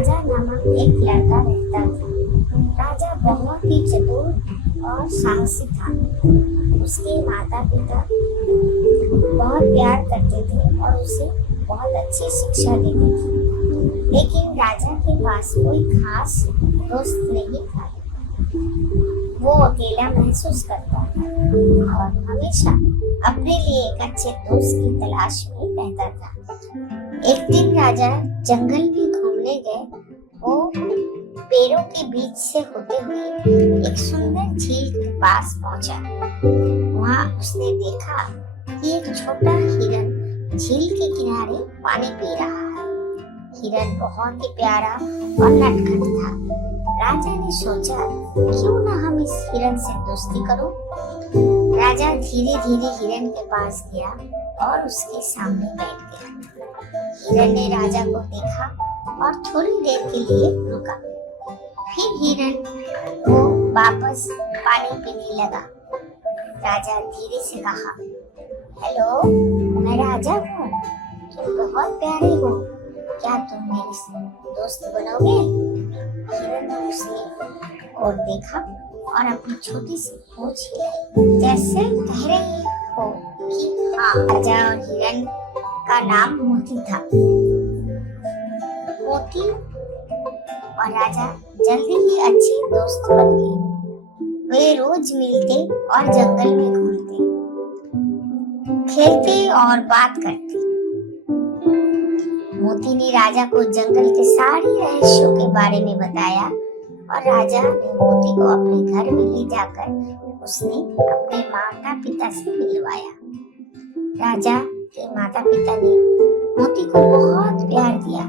राजा नामक एक लड़का रहता था। राजा बहुत ही चतुर और साहसी था। उसके माता पिता बहुत प्यार करते थे और उसे बहुत अच्छी शिक्षा देते थे। लेकिन राजा के पास कोई खास दोस्त नहीं था। वो अकेला महसूस करता था और हमेशा अपने लिए एक अच्छे दोस्त की तलाश में रहता था। एक दिन राजा जंगल में घूमने गए। वो पेड़ों के बीच से होते हुए एक सुंदर झील के पास पहुंचा। वहां उसने देखा कि एक छोटा हिरन झील के किनारे पानी पी रहा है। हिरन बहुत ही प्यारा और नटखट था। राजा ने सोचा, क्यों ना हम इस हिरन से दोस्ती करो। राजा धीरे धीरे हिरन के पास गया और उसके सामने बैठ गया। हिरन ने राजा को देखा और थोड़ी देर के लिए रुका। फिर हिरन वो वापस पानी पीने लगा। राजा धीरे से कहा, हेलो, मैं राजा हूँ। तुम बहुत प्यारे हो, क्या तुम मेरी दोस्त बनोगे? हिरन ने उसकी ओर देखा और अपनी छोटी सी पूंछ हिलाई, जैसे कह रही हो कि हाँ। राजा और हिरन का नाम मोती था। मोती और राजा जल्दी ही अच्छे दोस्त बन गए। वे रोज मिलते और जंगल में घूमते, खेलते और बात करते। मोती ने राजा को जंगल के सारे रहस्यों के बारे में बताया और राजा ने मोती को अपने घर में ले जाकर उसने अपने माता पिता से मिलवाया। राजा के माता पिता ने मोती को बहुत प्यार दिया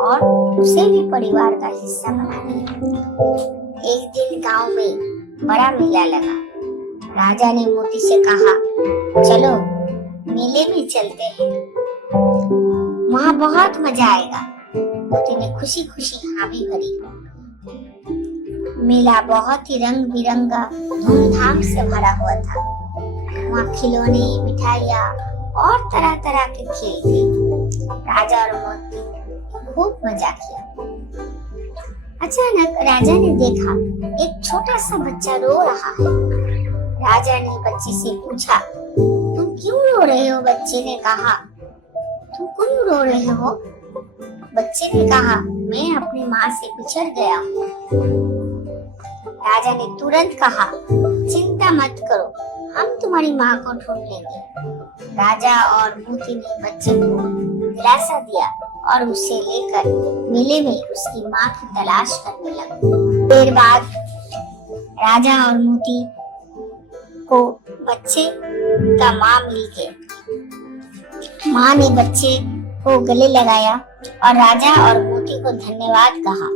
और उसे भी परिवार का हिस्सा बना लिया। एक दिन गांव में बड़ा मेला लगा। राजा ने मोती से कहा, चलो मेले में चलते हैं, वहाँ बहुत मजा आएगा। मोती ने खुशी खुशी हाँ भी भरी। मेला बहुत ही रंग बिरंगा धूमधाम से भरा हुआ था। वहाँ खिलौने, मिठाइयाँ और तरह तरह के खेल थे। राजा और मोती खूब मजा किया। अचानक राजा ने देखा एक छोटा सा बच्चा रो रहा है। राजा ने बच्चे से पूछा, तुम क्यों रो रहे हो? बच्चे ने कहा, तुम क्यों रो रहे हो? बच्चे ने कहा, मैं अपनी माँ से बिछड़ गया हूँ। राजा ने तुरंत कहा, चिंता मत करो, हम तुम्हारी माँ को ढूंढ लेंगे। राजा और मोती ने बच्चे को दिलासा दिया और उसे लेकर मेले में उसकी माँ की तलाश करने लगे। देर बाद राजा और मोती को बच्चे का माँ मिल गई। माँ ने बच्चे को गले लगाया और राजा और मोती को धन्यवाद कहा।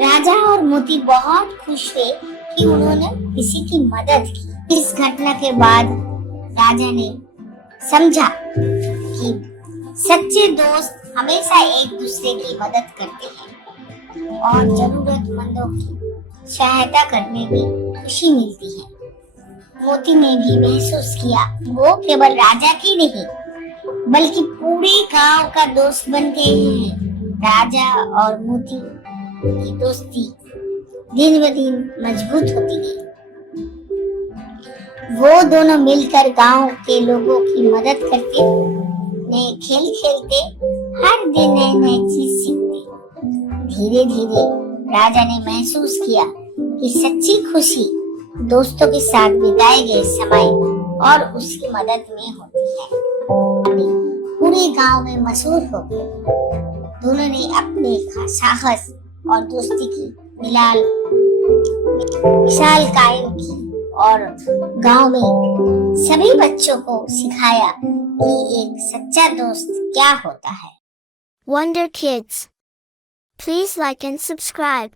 राजा और मोती बहुत खुश हुए कि उन्होंने किसी की मदद की। इस घटना के बाद राजा ने समझा कि सच्चे दोस्त हमेशा एक दूसरे की मदद करते हैं और जरूरतमंदों की सहायता करने में खुशी मिलती है। मोती ने भी महसूस किया वो केवल राजा की नहीं बल्कि पूरे गांव का दोस्त बन गए हैं। राजा और मोती की दोस्ती दिन ब दिन मजबूत होती गई। वो दोनों मिलकर गांव के लोगों की मदद करते, नए खेल खेलते, हर दिन नए नए चीज सीखते। धीरे धीरे राजा ने महसूस किया कि सच्ची खुशी दोस्तों के साथ बिताए गए समय और उसकी मदद में होती है। पूरे गांव में मशहूर हो गए। दोनों ने अपने साहस और दोस्ती की मिसाल कायम की और गांव में सभी बच्चों को सिखाया कि एक सच्चा दोस्त क्या होता है। Wonder Kids. Please like and subscribe.